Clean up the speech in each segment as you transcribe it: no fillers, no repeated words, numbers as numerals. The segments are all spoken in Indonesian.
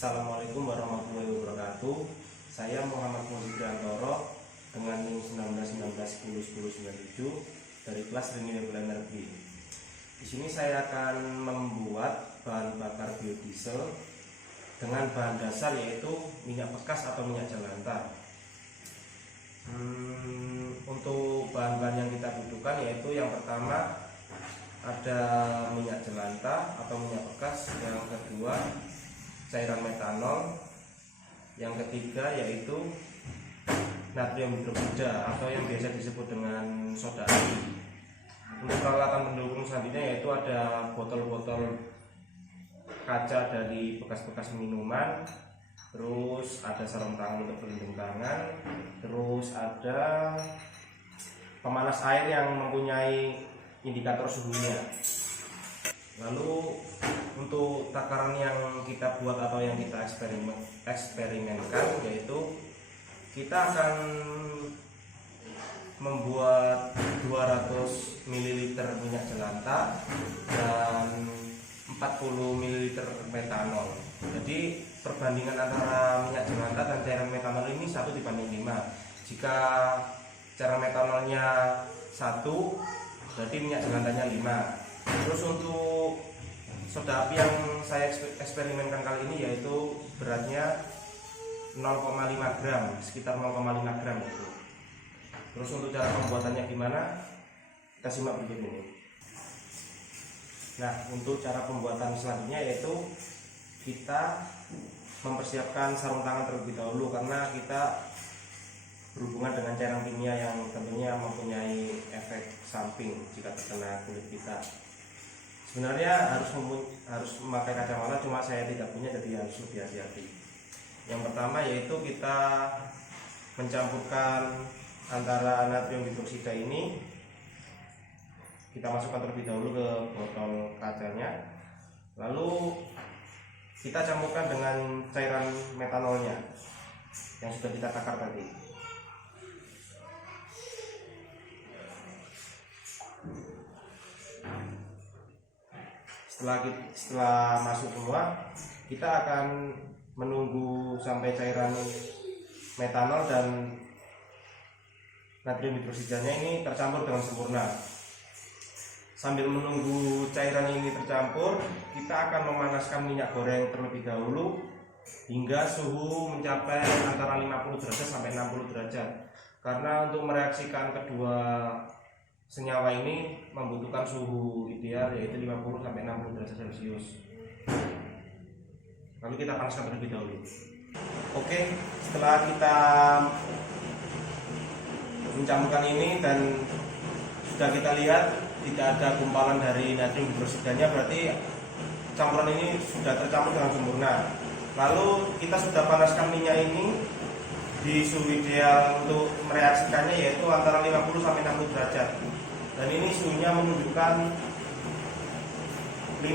Assalamualaikum warahmatullahi wabarakatuh. Saya Muhammad Fauzi Grantoro dengan NIM 1919101097 dari kelas Renewable Energy. Di sini saya akan membuat bahan bakar biodiesel dengan bahan dasar yaitu minyak bekas atau minyak jelantah. Untuk bahan-bahan yang kita butuhkan yaitu yang pertama ada minyak jelantah atau minyak bekas, yang kedua cairan metanol, yang ketiga yaitu natrium hidroksida atau yang biasa disebut dengan soda api. Untuk peralatan pendukung selanjutnya yaitu ada botol-botol kaca dari bekas-bekas minuman, terus ada sarung tangan untuk pelindung tangan, terus ada pemanas air yang mempunyai indikator suhunya. Lalu untuk takaran yang kita buat atau yang kita eksperimenkan yaitu kita akan membuat 200 ml minyak jelantah dan 40 ml metanol. Jadi perbandingan antara minyak jelantah dan cairan metanol ini 1:5. Jika cairan metanolnya 1, berarti minyak jelantahnya 5. Terus untuk soda api yang saya eksperimenkan kali ini yaitu beratnya 0,5 gram, sekitar 0,5 gram itu. Terus untuk cara pembuatannya gimana? Kita simak berikut ini. Nah, untuk cara pembuatan selanjutnya yaitu kita mempersiapkan sarung tangan terlebih dahulu karena kita berhubungan dengan cairan kimia yang tentunya mempunyai efek samping jika terkena kulit kita. Sebenarnya harus memakai kacamata, cuma saya tidak punya, jadi harus lebih hati-hati. Yang pertama yaitu kita mencampurkan antara natrium hidroksida ini, kita masukkan terlebih dahulu ke botol kacanya, lalu kita campurkan dengan cairan metanolnya yang sudah kita takar tadi. Setelah masuk semua, kita akan menunggu sampai cairan metanol dan natrium hidroksidanya ini tercampur dengan sempurna. Sambil menunggu cairan ini tercampur, kita akan memanaskan minyak goreng terlebih dahulu hingga suhu mencapai antara 50 derajat sampai 60 derajat. Karena untuk mereaksikan kedua senyawa ini membutuhkan suhu ideal yaitu 50 sampai 60 derajat Celcius. Lalu kita panaskan terlebih dahulu. Oke, setelah kita mencampurkan ini dan sudah kita lihat tidak ada gumpalan dari natrium hidroksidanya, berarti campuran ini sudah tercampur dengan sempurna. Lalu kita sudah panaskan minyak ini di suhu ideal untuk mereaksikannya yaitu antara 50 sampai 60 derajat. Dan ini suhunya menunjukkan 55,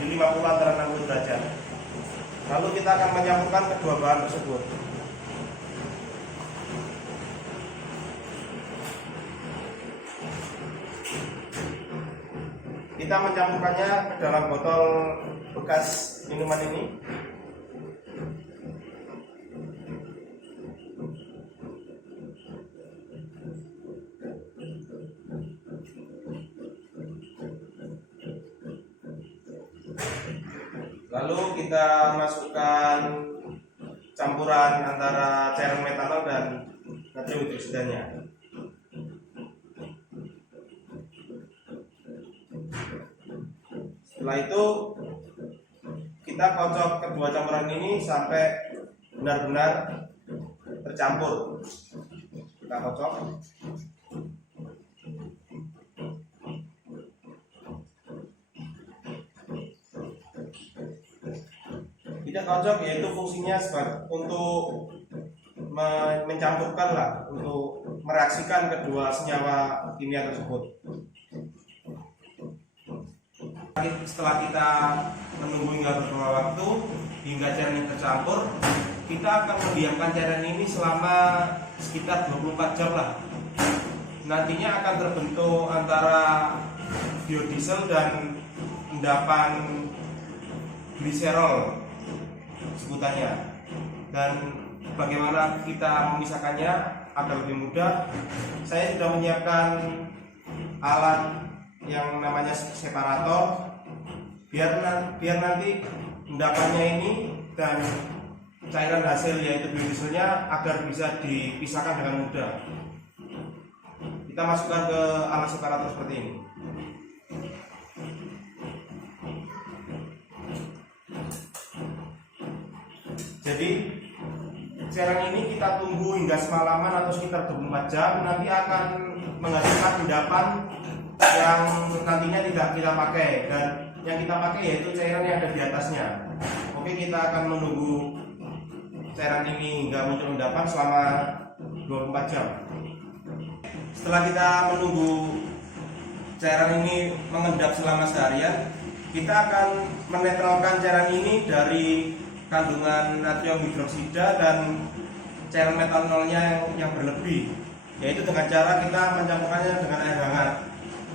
jadi 50 antara 60 derajat. Lalu kita akan mencampurkan kedua bahan tersebut. Kita mencampurkannya ke dalam botol bekas minuman ini. Lalu kita masukkan campuran antara cairan metanol dan natrium hidroksidanya. Setelah itu kita kocok kedua campuran ini sampai benar-benar tercampur. Kita kocok. Kita kocok yaitu fungsinya untuk mencampurkan lah, untuk mereaksikan kedua senyawa kimia tersebut. Setelah kita menunggu hingga beberapa waktu hingga cairan ini tercampur, kita akan mendiamkan cairan ini selama sekitar 24 jam lah. Nantinya akan terbentuk antara biodiesel dan endapan gliserol sebutannya. Dan bagaimana kita memisahkannya agar lebih mudah, saya sudah menyiapkan alat yang namanya separator biar nanti endapannya ini dan cairan hasil yaitu biodieselnya agar bisa dipisahkan dengan mudah. Kita masukkan ke alat separator seperti ini. Jadi cairan ini kita tunggu hingga semalaman atau sekitar 24 jam, nanti akan menghasilkan endapan yang nantinya tidak kita pakai, dan yang kita pakai yaitu cairan yang ada di atasnya. Oke, kita akan menunggu cairan ini hingga muncul endapan selama 24 jam. Setelah kita menunggu cairan ini mengendap selama seharian, kita akan menetralkan cairan ini dari kandungan natrium hidroksida dan cairan metanolnya yang berlebih, yaitu dengan cara kita mencampurkannya dengan air hangat.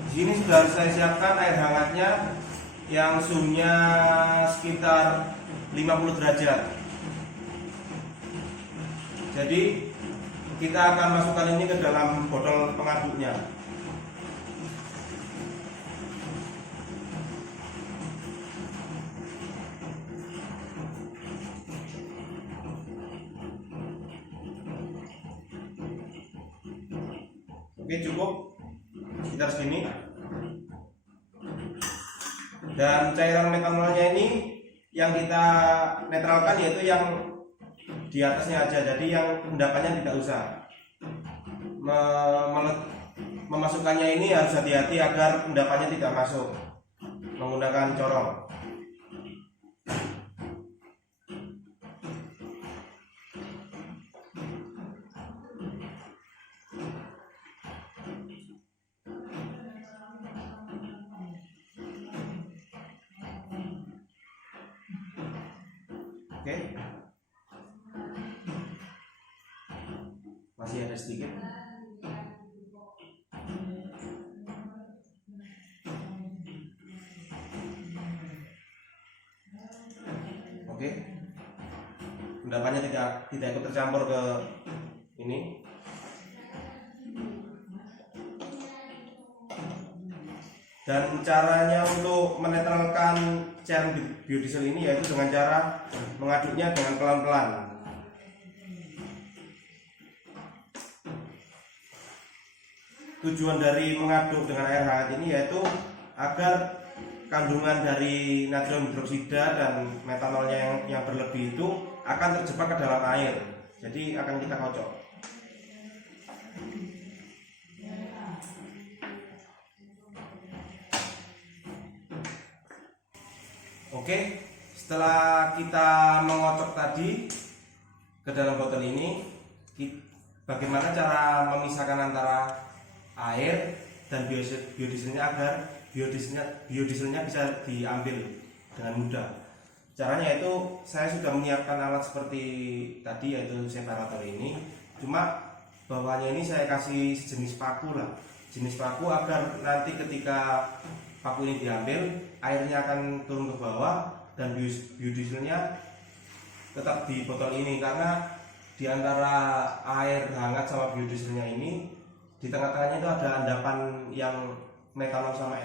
Di sini sudah saya siapkan air hangatnya yang suhunya sekitar 50 derajat. Jadi kita akan masukkan ini ke dalam botol pengaduknya. Oke, cukup sekitar segini. Dan cairan metanolnya ini yang kita netralkan yaitu yang di atasnya aja, jadi yang endapannya tidak usah. Memasukkannya ini harus hati-hati agar endapannya tidak masuk menggunakan corong. Oke, masih ada sedikit. Oke, endapannya tidak ikut tercampur ke ini. Dan caranya untuk menetralkan cairan biodiesel ini yaitu dengan cara mengaduknya dengan pelan-pelan. Tujuan dari mengaduk dengan air hangat ini yaitu agar kandungan dari natrium hidroksida dan metanolnya yang berlebih itu akan terjebak ke dalam air. Jadi akan kita kocok. Oke, setelah kita mengocok tadi ke dalam botol ini, bagaimana cara memisahkan antara air dan biodieselnya agar biodieselnya bisa diambil dengan mudah. Caranya itu saya sudah menyiapkan alat seperti tadi yaitu separator ini, cuma bawahnya ini saya kasih sejenis paku lah, jenis paku agar nanti ketika paku ini diambil, airnya akan turun ke bawah dan biodieselnya tetap di botol ini, karena di antara air hangat sama biodieselnya ini di tengah-tengahnya itu ada endapan yang metanol sama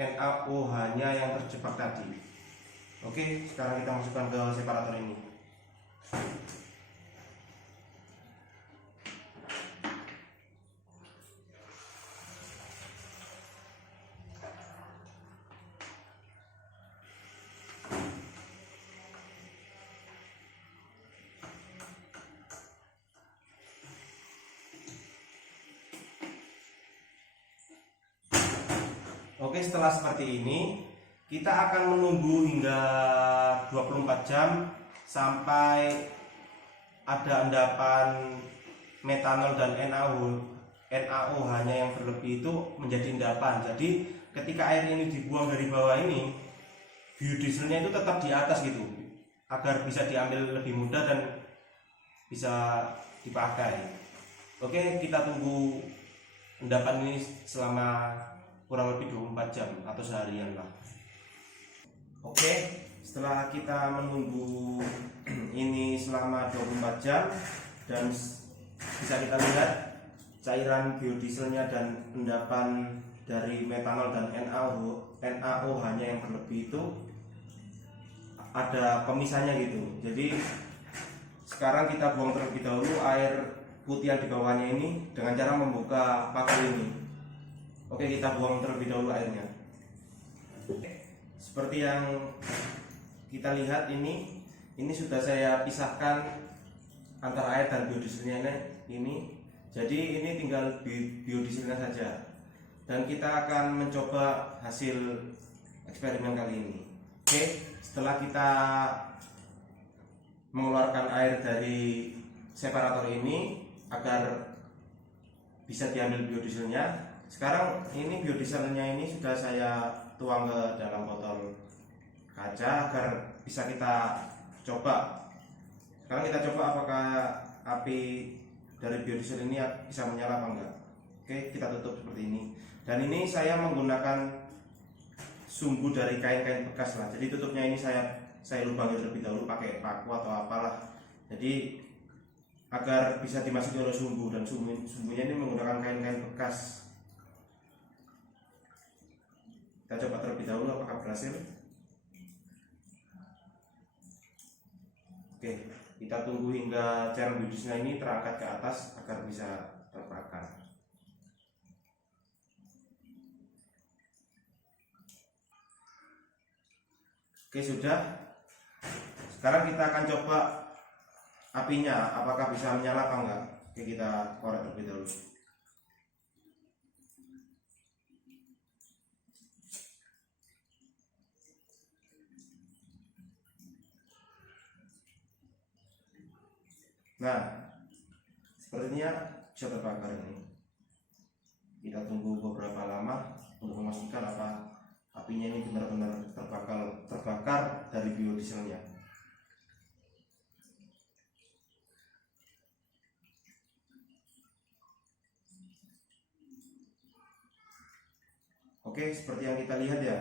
NaOH-nya yang terjebak tadi. Oke, sekarang kita masukkan ke separator ini. Oke, setelah seperti ini kita akan menunggu hingga 24 jam sampai ada endapan metanol dan NaOH-nya yang berlebih itu menjadi endapan. Jadi ketika air ini dibuang dari bawah ini, biodieselnya itu tetap di atas gitu, agar bisa diambil lebih mudah dan bisa dipakai. Oke, kita tunggu endapan ini selama kurang lebih 24 jam atau seharian lah. Oke, setelah kita menunggu ini selama 24 jam dan bisa kita lihat cairan biodieselnya dan endapan dari metanol dan NaOH nya yang berlebih itu ada pemisahnya gitu. Jadi sekarang kita buang terlebih dahulu air putih yang di bawahnya ini dengan cara membuka paku ini. Oke, kita buang terlebih dahulu airnya. Seperti yang kita lihat ini sudah saya pisahkan antara air dan biodieselnya ini. Jadi ini tinggal biodieselnya saja. Dan kita akan mencoba hasil eksperimen kali ini. Oke, setelah kita mengeluarkan air dari separator ini agar bisa diambil biodieselnya. Sekarang ini biodieselnya ini sudah saya tuang ke dalam botol kaca agar bisa kita coba. Sekarang kita coba apakah api dari biodiesel ini bisa menyala apa enggak. Oke, kita tutup seperti ini. Dan ini saya menggunakan sumbu dari kain-kain bekas lah. Jadi tutupnya ini saya lubangi terlebih dahulu pakai paku atau apalah. Jadi agar bisa dimasuki oleh sumbu, dan sumbunya ini menggunakan kain-kain bekas. Kita coba terlebih dahulu apakah berhasil. Oke, kita tunggu hingga cairan biodieselnya ini terangkat ke atas agar bisa terbakar. Oke, sudah. Sekarang kita akan coba apinya apakah bisa menyala apa enggak. Oke, kita korek terlebih dahulu. Nah, sepertinya bisa terbakar ini. Kita tunggu beberapa lama untuk memastikan apa apinya ini benar-benar terbakar dari biodieselnya. Oke, seperti yang kita lihat ya,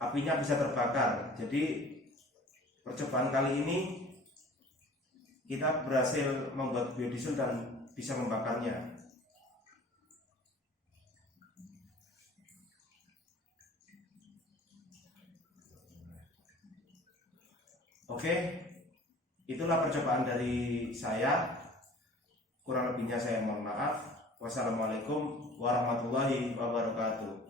apinya bisa terbakar. Jadi percobaan kali ini kita berhasil membuat biodiesel dan bisa membakarnya. Oke, itulah percobaan dari saya. Kurang lebihnya saya mohon maaf. Wassalamualaikum warahmatullahi wabarakatuh.